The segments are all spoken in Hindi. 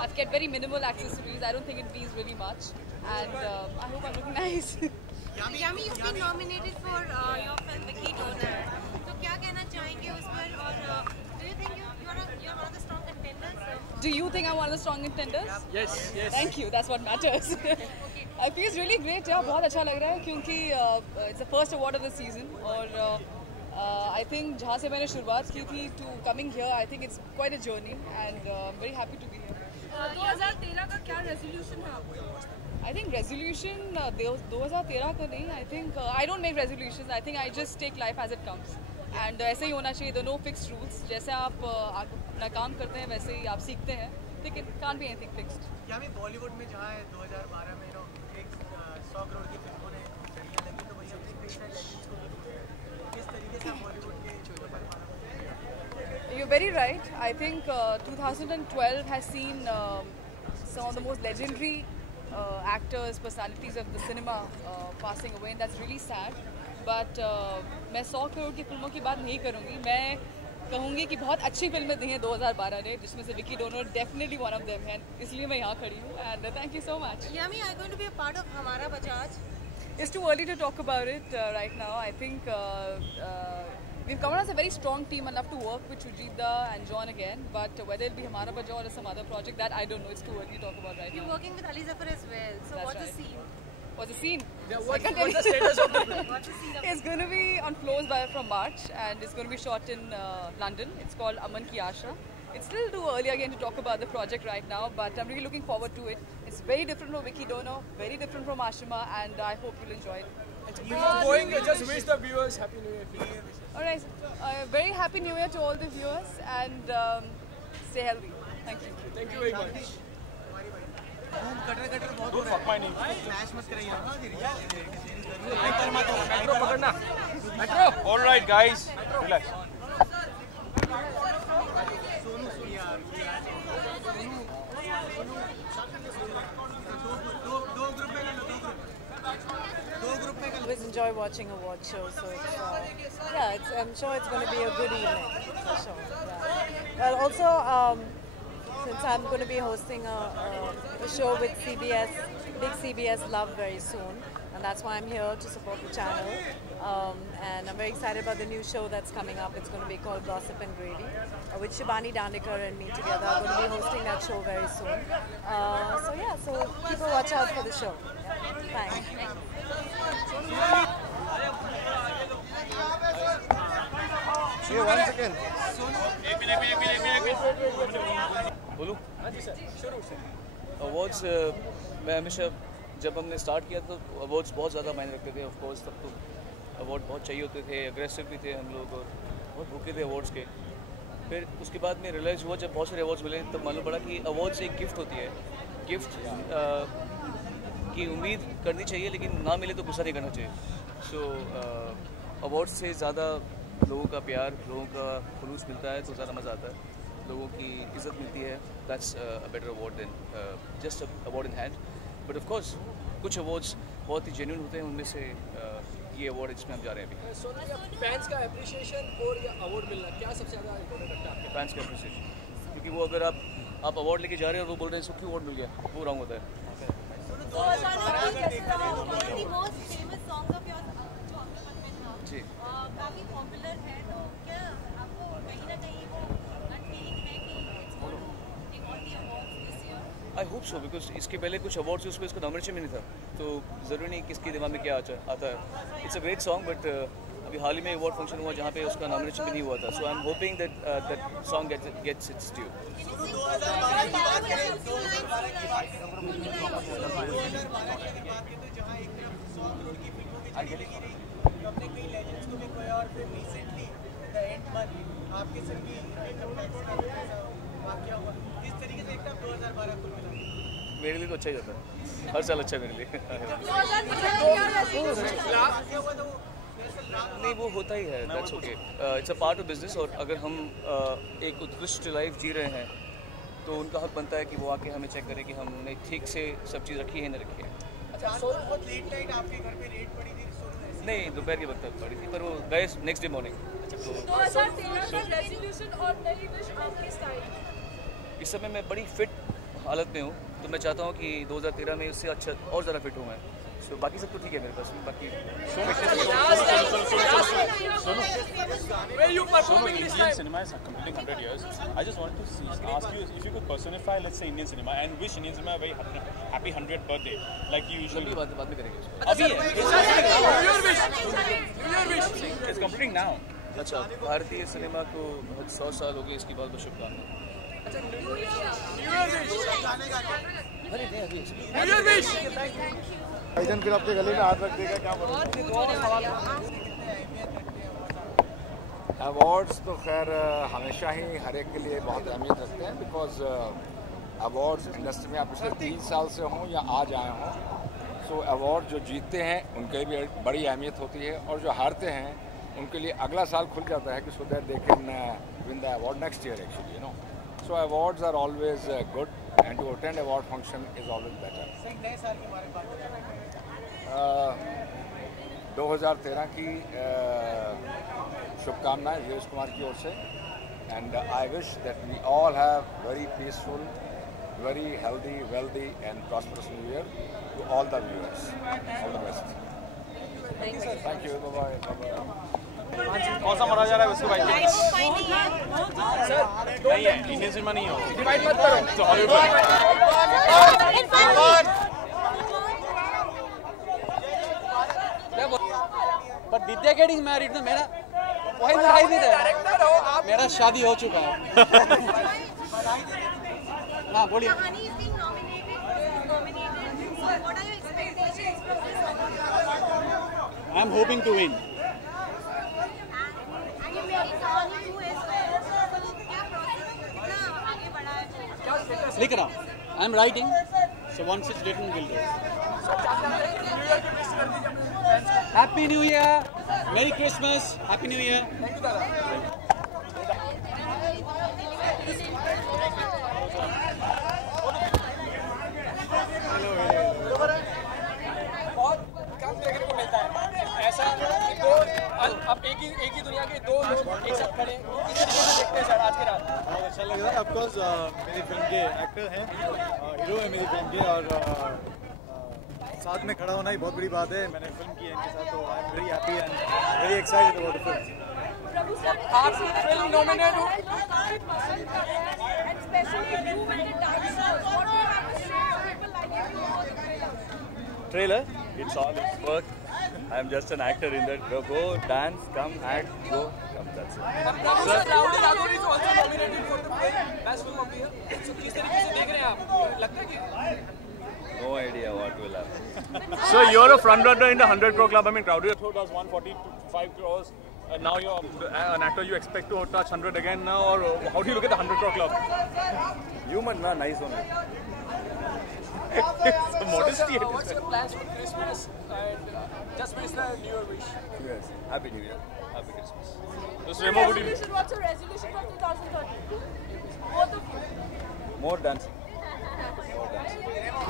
I've kept very minimal accessories. I don't think it means really much, and I hope I'm looking nice. Yummy, you've been nominated for your film Vicky Donor. तो क्या कहना चाहेंगे उस पर और do you think you're one of the strong contenders? Do you think I'm one of the strong contenders? Yes, yes. Thank you. That's what matters. I feel it's really great. Yeah, बहुत अच्छा लग रहा है क्योंकि it's the first award of the season और I think जहाँ से मैंने शुरुआत की थी to coming here, I think it's quite a journey and I'm very happy to be here. 2013 का क्या resolution है आपका? I think resolution 2013 का नहीं. I think I don't make resolutions. I think I just take life as it comes. And ऐसे ही होना चाहिए. There are no fixed rules. जैसे आप अपना काम करते हैं वैसे ही आप सीखते हैं. लेकिन can't be anything fixed. क्या मैं बॉलीवुड में जहाँ है 2012 में एक 100 करोड़ की फिल्मों ने करियर लगी तो वही अपने कई सारे लेजेंड्स को किस तरीके से बॉलीवुड के छोटे पर You're very right. I think 2012 has seen some of the most legendary actors, personalities of the cinema passing away, and that's really sad. But मैं 100 करोड़ की फिल्मों की बात नहीं करूँगी. मैं कहूँगी कि बहुत अच्छी फिल्में दी हैं 2012 ने, जिसमें से Vicky donor definitely one of them है. इसलिए मैं यहाँ खड़ी हूँ. And thank you so much. Yummy, are you going to be a part of Hamara Bajaj? It's too early to talk about it right now. I think we've come as a very strong team. I'd love to work with Sujita and John again, but whether it'll be Hamara Bajaj or some other project, that I don't know. It's too early to talk about right now. You're working with Ali Zafar as well. So That's what's right. the scene? What's the scene? Yeah, what's the status of the film? What's the scene of It's going to be on floors from March, and it's going to be shot in London. It's called Aman Ki Asha. It's still too early again to talk about the project right now, but I'm really looking forward to it. It's very different from Vicky Dono, very different from Ashima, and I hope you'll enjoy it. Before going, just wish the viewers Happy New Year. Alright, very happy New Year to all the viewers, and stay healthy. Thank you. Thank you very much. Cutter बहुत हो रहा है फ्लैश मत करिए मेट्रो पकड़ना metro alright guys relax I always enjoy watching award shows, so I'm sure it's going to be a good evening for sure. Yeah. Well, also since I'm going to be hosting a show with CBS, big CBS Love very soon, and that's why I'm here to support the channel. And I'm very excited about the new show that's coming up. It's going to be called Gossip and Gravy, with Shibani Dandekar and me together. I'm going to be hosting that show very soon. So keep a watch out for the show. Yeah. Thanks. ये 1 सेकंड बोलूं अवार्ड्स मैं हमेशा जब हमने स्टार्ट किया तो अवार्ड्स बहुत ज़्यादा मायने रखते थे. ऑफ कोर्स तब तो अवार्ड बहुत चाहिए होते थे, अग्रेसिव भी थे हम लोग और बहुत भूखे थे अवार्ड्स के. फिर उसके बाद में रियलाइज़ हुआ जब बहुत सारे अवार्ड्स मिले तब मालूम पड़ा कि अवार्ड्स एक गिफ्ट होती है. गिफ्ट की उम्मीद करनी चाहिए लेकिन ना मिले तो गुस्सा नहीं करना चाहिए. सो अवार्ड्स से ज़्यादा लोगों का प्यार, लोगों का खुलूस मिलता है तो ज़्यादा मज़ा आता है, लोगों की इज़्ज़त मिलती है. That's a better award than just award in hand. But of course कुछ अवार्ड्स बहुत ही जेन्युइन होते हैं, उनमें से ये अवार्ड जिसमें हम जा रहे हैं अभी. फैंस का एप्रिसिएशन और या अवार्ड मिलना क्या सबसे ज़्यादा इम्पोर्टेंट लगता है आपके? फैंस का एप्रिसिएशन, क्योंकि वो अगर आप अवार्ड लेके जा रहे हैं और वो बोल रहे हैं इसको क्यों अवार्ड मिल गया, वो रॉन्ग होता है. जी काफी पॉपुलर है तो क्या आपको कहीं ना कहीं वो फीलिंग है कि it's going to take all the awards this year? I hope so, because इसके पहले कुछ अवार्ड्स उसमें इसको नॉमिनेशन भी नहीं था, तो ज़रूरी नहीं किसके दिमाग में क्या आता है. It's a great song, but अभी हाल ही में अवार्ड फंक्शन हुआ जहाँ पे उसका नॉमिनेशन भी नहीं हुआ था. So I am hoping that song gets its due. अपने कई लेजेंड्स को भी खोया और फिर रिसेंटली द एंड मंथ आपके सर भी इनकम टैक्स का वाकया हुआ. किस तरीके से एकदम 2012 को मिला? मेरे लिए तो अच्छा ही जाता है, हर साल अच्छा है मेरे लिए. नहीं वो होता ही है, that's okay. It's a part of business. और अगर हम एक उत्कृष्ट लाइफ जी रहे हैं तो उनका हक बनता है कि वो आके हमें चेक करें कि हमने ठीक से सब चीज़ रखी है ना रखी है. अच्छा, सोनू बहुत लेट नाइट आपके घर पे रेड पड़ी थी. नहीं दोपहर के वक्त पड़ी थी, पर वो गए नेक्स्ट डे मॉर्निंग. 2013 का रेजोल्यूशन और नई विश आपकी स्टाइल? इस समय मैं बड़ी फिट हालत में हूँ, तो मैं चाहता हूँ कि 2013 में उससे अच्छा और ज़्यादा फिट हूँ मैं। तो बाकी सब तो ठीक है मेरे पास, बाकी Indian cinema is completing 100 years. I just want to ask you if you could personify, let's say, Indian cinema and wish Indian cinema a very happy 100th birthday, like you usually. बाद में करेंगे उसको। अभी है। It's completing now. अच्छा, भारतीय सिनेमा को 100 साल हो गए, इसकी बहुत बहुत शुभकामनाएं। भाईजान फिर अपने गले में हाथ रख देगा, क्या बोलूं? अवार्ड्स तो खैर हमेशा ही हर एक के लिए बहुत अहमियत रखते हैं, बिकॉज अवार्ड्स इंडस्ट्री में आप पिछले 3 साल से हों या आज आए हों, सो अवार्ड जो जीतते हैं उनके भी बड़ी अहमियत होती है, और जो हारते हैं उनके लिए अगला साल खुल जाता है कि so that they can win the award next year actually, you know. So awards are always good and to attend award function is always better. नए साल के बारे में बात करें 2013 की शुभकामनाएं वीरेश कुमार की ओर से, and I wish that we all have very peaceful, very healthy, wealthy and prosperous new year to all the viewers. All the best. Thank you. Bye bye. कौन सा मरा जा रहा है उसको भाई? नहीं है, इंडियन सिनेमा नहीं हो, डिवाइड मत करो तो Hollywood. But Vidya getting married ना, मेरा वही दिखाई नहीं दे. मेरा शादी हो चुका है. हाँ बोलिए. I'm hoping to win. लिख रहा हूँ. I'm writing. So once it's written, we'll do it. Happy New Year. Merry Christmas. Happy New Year. बहुत कम देखने को मिलता है ऐसा कि दो अब एक ही दुनिया के दो लोग एक साथ खड़े इस तरीके से देखते हैं सर आज की रात. बहुत अच्छा लग रहा है. ऑफकोर्स मेरी फिल्म के एक्टर हैं, हीरो है मेरी फिल्म के, और साथ में खड़ा होना ही बहुत बड़ी बात है. मैंने फिल्म की है इनके साथ, तो I am very happy and very excited about the film. आप फिल्म नॉमिनेट हो Trailer, it's all its work. I'm just an actor in that. Go, dance, come, act, go, come. That's it. Rowdy Rathore is also nominated for the best film of the year. So किस तरीके से देख रहे हैं आप? लगता है कि No idea what will happen. So you're a front runner in the 100 crore club. I mean, Rowdy Rathore does 145 crores. And now you're an actor. You expect to touch 100 again now, or how do you look at the 100 crore club? Human man, nice only. It's a modesty. what's your plans for Christmas and just wish the New Year wish? Yes. Happy New Year. Happy Christmas. Just Remo, would you? What's your resolution for 2013? Both of you. More dancing.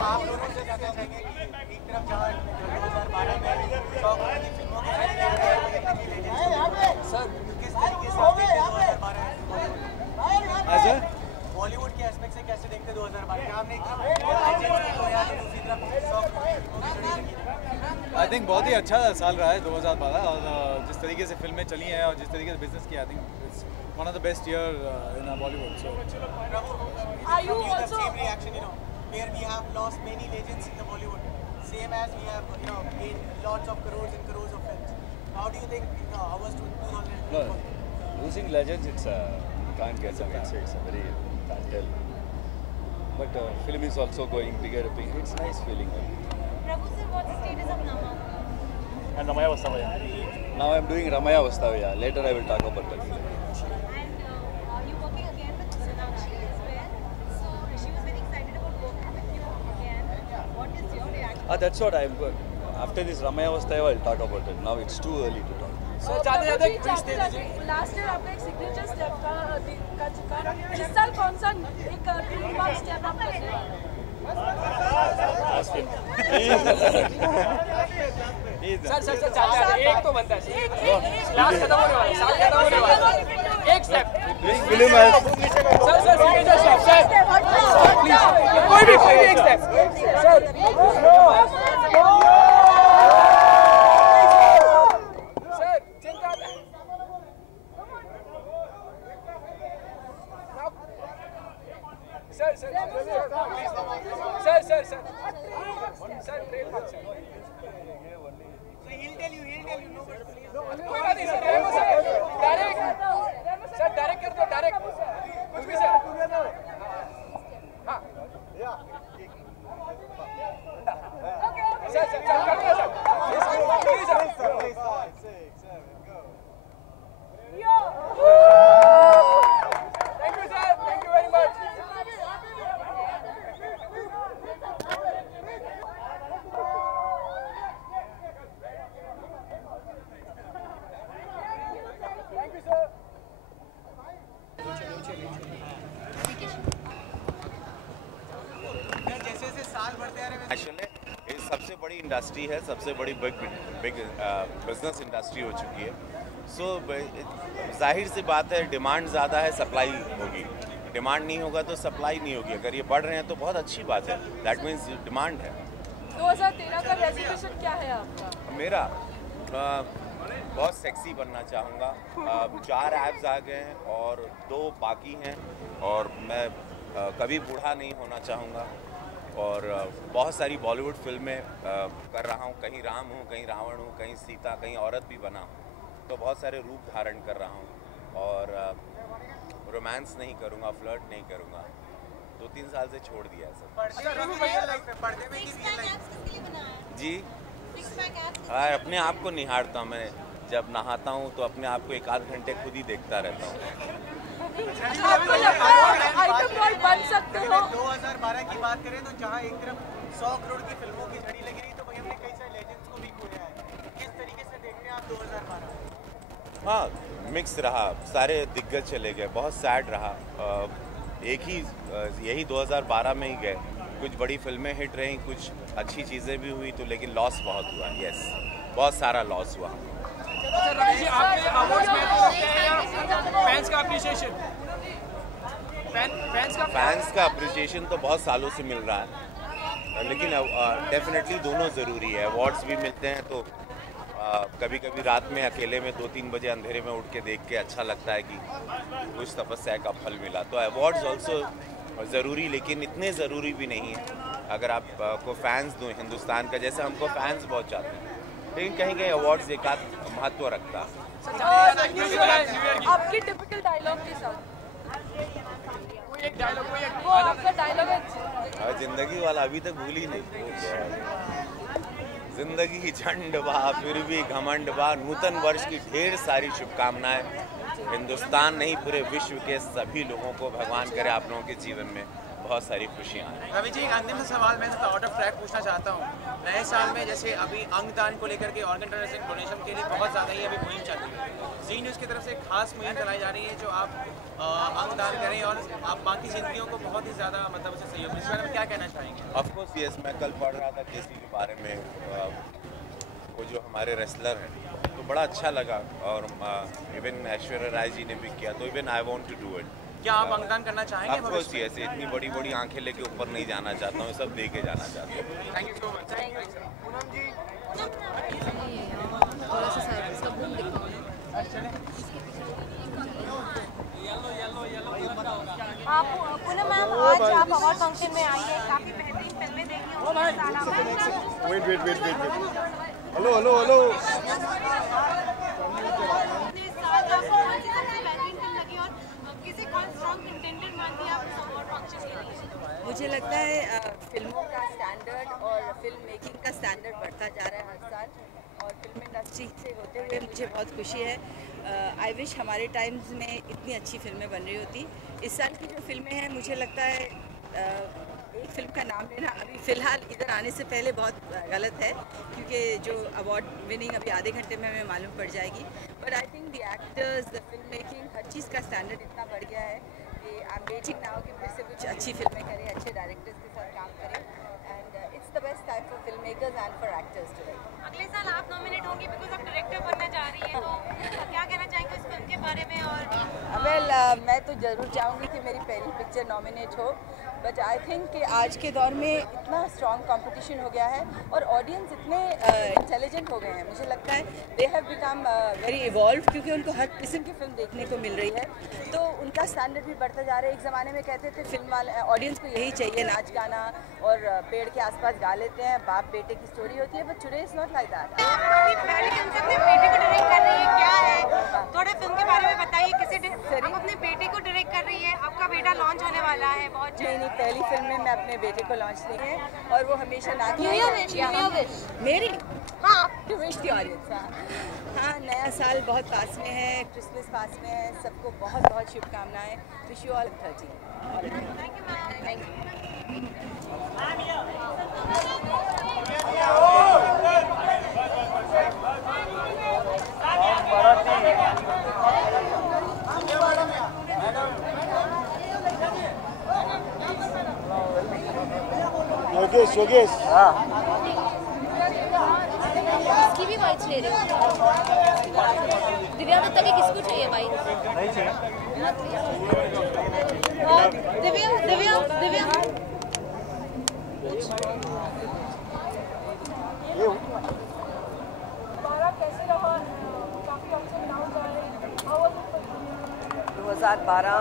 आप दोनों से जानना चाहेंगे कि एक तरफ जहाँ 2012 में 100 करोड़ की फिल्मों के सर किस तरीके से आप देखते हैं 2012 बॉलीवुड के एस्पेक्ट से कैसे देखते हैं 2012 में? आपने एक तरफ दूसरी तरफ 100 आई थिंक बहुत ही अच्छा साल रहा है 2012, और जिस तरीके से फिल्में चली हैं और जिस तरीके से बिजनेस किया, I think it's one of the best year in Bollywood. So Are you also same reaction, you know, where we have lost many legends in the Bollywood, same as we have, you know, made lots of crores and crores of films. How do you think, you know, how was 2012? No, losing legends, it's can't get some. It's a very can't tell. But film is also going bigger. It's nice feeling. Prabhu sir, what's the status of Nama? And Ramaya Vastavaya. Now I'm doing Ramaya Vastavaya. Later I will talk about that. And you're working again with Sonakshi as well. So she was very excited about working with you again. What is your reaction? That's what I'm good. After this Ramaya Vastavaya, I'll talk about it. Now it's too early to talk. Sir ज़्यादा twist दे दीजिए. लास्ट ईयर आपका एक सिग्नेचर स्टेप का चुका. इस साल कौन सा एक ट्रेडमार्क स्टेप आप कर रहे हैं? Ask him. सर एक तो बनता है. लास्ट खत्म होने वाला है. साल खत्म होने वाला है. एक step. Film has sir signature step. Sir please. कोई भी एक स्टेप सर चिंता सर कोई बात नहीं सर डायरेक्ट कर दो डायरेक्ट कुछ भी सर हाँ सर कर दो sir thank you sir thank you very much सबसे बड़ी इंडस्ट्री है, सबसे बड़ी बिग बिजनेस इंडस्ट्री हो चुकी है। सो जाहिर सी बात है, डिमांड ज़्यादा है, सप्लाई होगी। डिमांड नहीं होगा तो सप्लाई नहीं होगी। अगर ये बढ़ रहे हैं तो बहुत अच्छी बात है, दैट मीन्स डिमांड है। 2013 का रेजोल्यूशन क्या है आपका? मेरा बहुत सेक्सी बनना चाहूँगा। 4 एब्स आ गए हैं और 2 बाकी हैं, और मैं कभी बूढ़ा नहीं होना चाहूँगा। और बहुत सारी बॉलीवुड फिल्में कर रहा हूँ, कहीं राम हूँ, कहीं रावण हूँ, कहीं सीता, कहीं औरत भी बना हूँ। तो बहुत सारे रूप धारण कर रहा हूँ, और रोमांस नहीं करूँगा, फ्लर्ट नहीं करूँगा। 2-3 साल से छोड़ दिया है सब। जी हाँ, अपने आप को निहारता हूँ मैं। जब नहाता हूँ तो अपने आप को 1-8 घंटे खुद ही देखता रहता हूँ। बन सकते हो। 2012 की बात करें तो जहाँ एक तरफ 100 करोड़ की फिल्मों की झड़ी लगी रही, तो वहीं हमने कई सारे लेजेंड्स को भी खोया है। किस तरीके से देखते हैं आप 2012? हाँ, मिक्स रहा, सारे दिग्गज चले गए, बहुत सैड रहा। यही 2012 में ही गए। कुछ बड़ी फिल्में हिट रही, कुछ अच्छी चीज़ें भी हुई, तो लेकिन लॉस बहुत हुआ। यस, बहुत सारा लॉस हुआ। फैंस का अप्रिसिएशन तो बहुत सालों से मिल रहा है, लेकिन डेफिनेटली दोनों ज़रूरी है। अवार्ड्स भी मिलते हैं तो कभी कभी रात में अकेले में 2-3 बजे अंधेरे में उठ के देख के अच्छा लगता है कि कुछ तपस्या का फल मिला। तो अवार्ड्स ऑल्सो ज़रूरी, लेकिन इतने ज़रूरी भी नहीं है। अगर आपको फैंस दो हिंदुस्तान का, जैसे हमको फैंस बहुत चाहते हैं, लेकिन कहीं कहीं अवार्ड्स एक आध महत्व रखता है। आपकी टिपिकल डायलॉग के साथ वो आपका डायलॉग है जिंदगी वाला, अभी तक भूल ही नहीं। जिंदगी झंड बा फिर भी घमंड बा, नूतन वर्ष की ढेर सारी शुभकामनाएं। हिंदुस्तान नहीं, पूरे विश्व के सभी लोगों को भगवान करे आप लोगों के जीवन में बहुत सारी खुशियाँ हैं। रवि जी, एक अंतिम सवाल मैं आउट ऑफ ट्रैक पूछना चाहता हूँ। नए साल में जैसे अभी अंगदान को लेकर के, ऑर्गन डोनेशन के लिए बहुत ज़्यादा ही अभी मुहिम चल रही है। जी न्यूज़ की तरफ से एक खास मुहिम चलाई जा रही है, जो आप अंगदान करें और आप बाकी जिंदगियों को बहुत ही ज़्यादा मतलब उसे सहयोग। इस बारे में क्या कहना चाहेंगे? ऑफकोर्स यस, मैं कल पढ़ रहा था केसी के बारे में, वो जो हमारे रेसलर हैं, तो बड़ा अच्छा लगा। और इवन ऐश्वर्या राय जी ने भी किया, तो even I want to do it. क्या आप अंगदान करना चाहेंगे? ऑफकोर्स यस, इतनी बड़ी बड़ी आंखें लेके ऊपर नहीं जाना चाहता हूँ, सब दे के जाना चाहता हूँ। Thank you so much. Poonam ji, थोड़ा सा साइड इसका बूम दिखाओ ना। आप पूनम मैम, आज आप अवार्ड फंक्शन में आई है, काफी बेहतरीन फिल्में देखी होंगी। वेट हेलो मुझे लगता है फिल्मों का स्टैंडर्ड और फिल्म मेकिंग का स्टैंडर्ड बढ़ता जा रहा है हर साल, और फिल्म इंडस्ट्री से होते हुए मुझे बहुत खुशी है। आई विश हमारे टाइम्स में इतनी अच्छी फिल्में बन रही होती। इस साल की जो फिल्में हैं, मुझे लगता है एक फिल्म का नाम लेना अभी फ़िलहाल इधर आने से पहले बहुत गलत है, क्योंकि जो अवार्ड विनिंग अभी आधे घंटे में हमें मालूम पड़ जाएगी। But I think the actors, the film making, हर चीज़ का स्टैंडर्ड इतना बढ़ गया है कि आई एम वेटिंग नाउ कि फिर से कुछ अच्छी फिल्में करें, अच्छे डायरेक्टर्स के साथ काम करें, and it's the best time for film makers and for actors today. अगले साल आप नॉमिनेट होंगी बिकॉज आप डायरेक्टर बनना चाह रही हैं, तो क्या कहना चाहेंगे इस फिल्म के बारे में? और वेल मैं तो ज़रूर चाहूँगी कि मेरी पहली पिक्चर नॉमिनेट हो, बट आई थिंक कि आज के दौर में इतना स्ट्रॉन्ग कंपटीशन हो गया है और ऑडियंस इतने इंटेलिजेंट हो गए हैं, मुझे लगता है they have become very evolve, क्योंकि उनको हर किस्म की फिल्म देखने को मिल रही है, तो उनका स्टैंडर्ड भी बढ़ता जा रहा है। एक ज़माने में कहते थे फिल्म वाले ऑडियंस को यही चाहिए, नाच गाना और पेड़ के आसपास गा लेते हैं, बाप बेटे की स्टोरी होती है, but today is not like that. बेटे को डायरेक्ट कर रही है, क्या है थोड़ा फिल्म के बारे में बताइए, कैसे आप अपने बेटे को डायरेक्ट कर रही है, आपका बेटा लॉन्च होने वाला है बहुत नहीं, पहली फिल्म में मैं अपने बेटे को लॉन्च की है और वो हमेशा नाच मेरी विश थी ऑडियंस। हाँ, नया साल बहुत पास में है, क्रिसमस पास में है, सबको बहुत बहुत शुभकामनाएं। Wish you all 30। Thank Yogesh इसकी भी वाइट्स ले रहे हो? दिव्या दत्ता की किसको चाहिए वाइट? नहीं चाहिए। दिव्या दिव्या दिव्या कैसे रहा? काफी अप्स एंड डाउन जा रहे हैं। 2012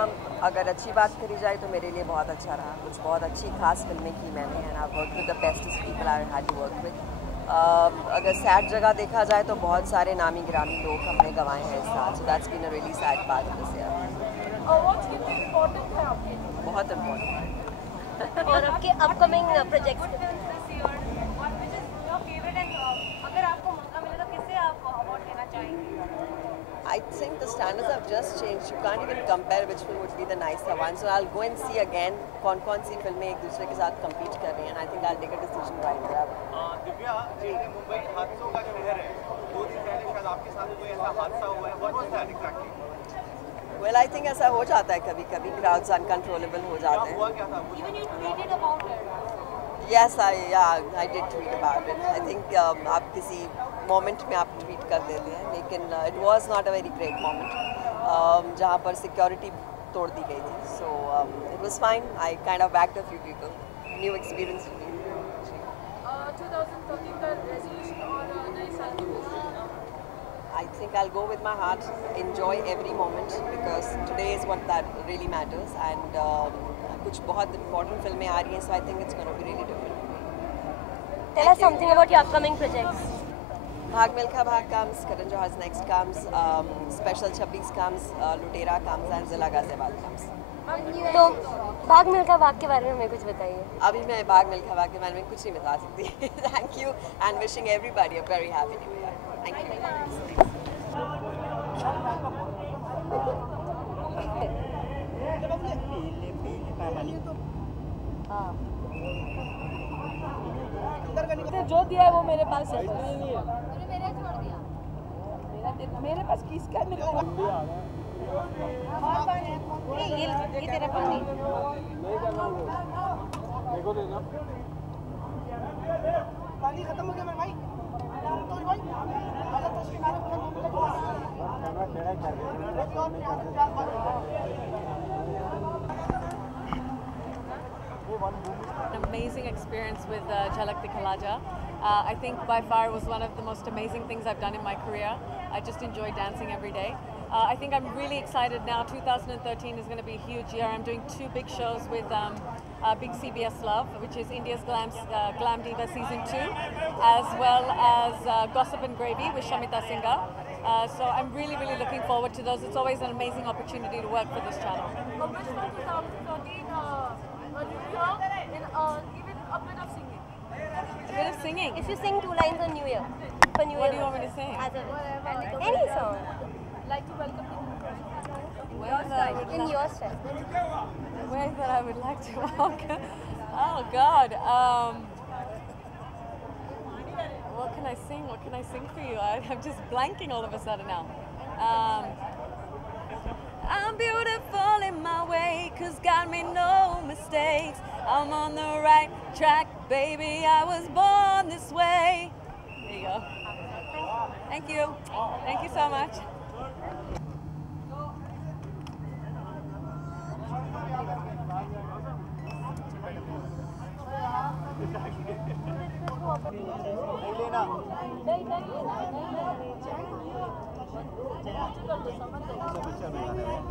अगर अच्छी बात करी जाए तो मेरे लिए बहुत अच्छा रहा। कुछ बहुत अच्छी खास फिल्में की मैंने, and I work with the bestest people I had to work with. अगर सैड जगह देखा जाए तो बहुत सारे नामी गिरामी लोग हमने गंवाए हैं इस साल, so that's been a really sad part of this year. Awards कितने इम्पोर्टेंट है आपके लिए? बहुत इम्पोर्टेंट। और आपके अपकमिंग प्रोजेक्ट्स अगर आपको मौका मिले तो किससे आप अवार्ड लेना चाहेंगे? I think the standards have just changed. You can't even compare which film would be the nicer one. So I'll go and see again कौन सी फिल्में एक दूसरे के साथ compete कर रही हैं. And I think I'll take a decision right there. Divya, Mumbai हादसों का शहर है, 2 दिन पहले शायद आपके साथ कोई ऐसा हादसा हुआ है, what was that exactly? Well, I think ऐसा हो जाता है कभी-कभी, crowds uncontrollable हो जाते हैं. हुआ क्या था? Even you tweeted about it. Yes, I did tweet about it. I think आप किसी मोमेंट में आप ट्वीट कर देते हैं, लेकिन it was not a very great moment जहाँ पर सिक्योरिटी तोड़ दी गई थी. So it was fine. I kind of backed a few people. New experience to me. 2013 का रेजोल्यूशन और नए साल की I think I'll go with my heart, enjoy every moment because today is what that really matters, and कुछ बहुत important फिल्में आ रही हैं, so I think it's going to be really different. Tell us something about your upcoming projects. Bhag Milkha Bhag comes, Karan Johar's next comes, Special 26 comes, Lutera comes, and Zilla Ghaziabad comes. तो भाग मिल्खा भाग के बारे में हमें कुछ बताइए. अभी मैं भाग मिल्खा भाग के बारे में कुछ नहीं बता सकती. Thank you and wishing everybody a very happy new year. Thank you. जो दिया है वो मेरे पास है. मेरे पास किसका मेरे ये तेरा पानी. देखो देना. पानी खत्म हो गया मेरे भाई. An amazing experience with Jhalak Dikhla Ja. I think by far it was one of the most amazing things I've done in my career. I just enjoy dancing every day. I think I'm really excited now. 2013 is going to be a huge year. I'm doing 2 big shows with Big CBS Love, which is India's Glam Diva Season 2, as well as Gossip and Gravy with Shamita Singha. So I'm really, really looking forward to those. It's always an amazing opportunity to work for this channel. Even a bit of singing. A bit of singing? If you sing 2 lines on New Year. For New What Year. do you want me to sing? Any song. Like to welcome you. In your style. Where that I would like to walk? Oh God. What can I sing? What can I sing for you? I'm just blanking all of a sudden now. I'm beautiful in my way, 'cause God made no mistakes. I'm on the right track, baby. I was born this way. There you go. Thank you. Thank you so much. Picture में जाने वाला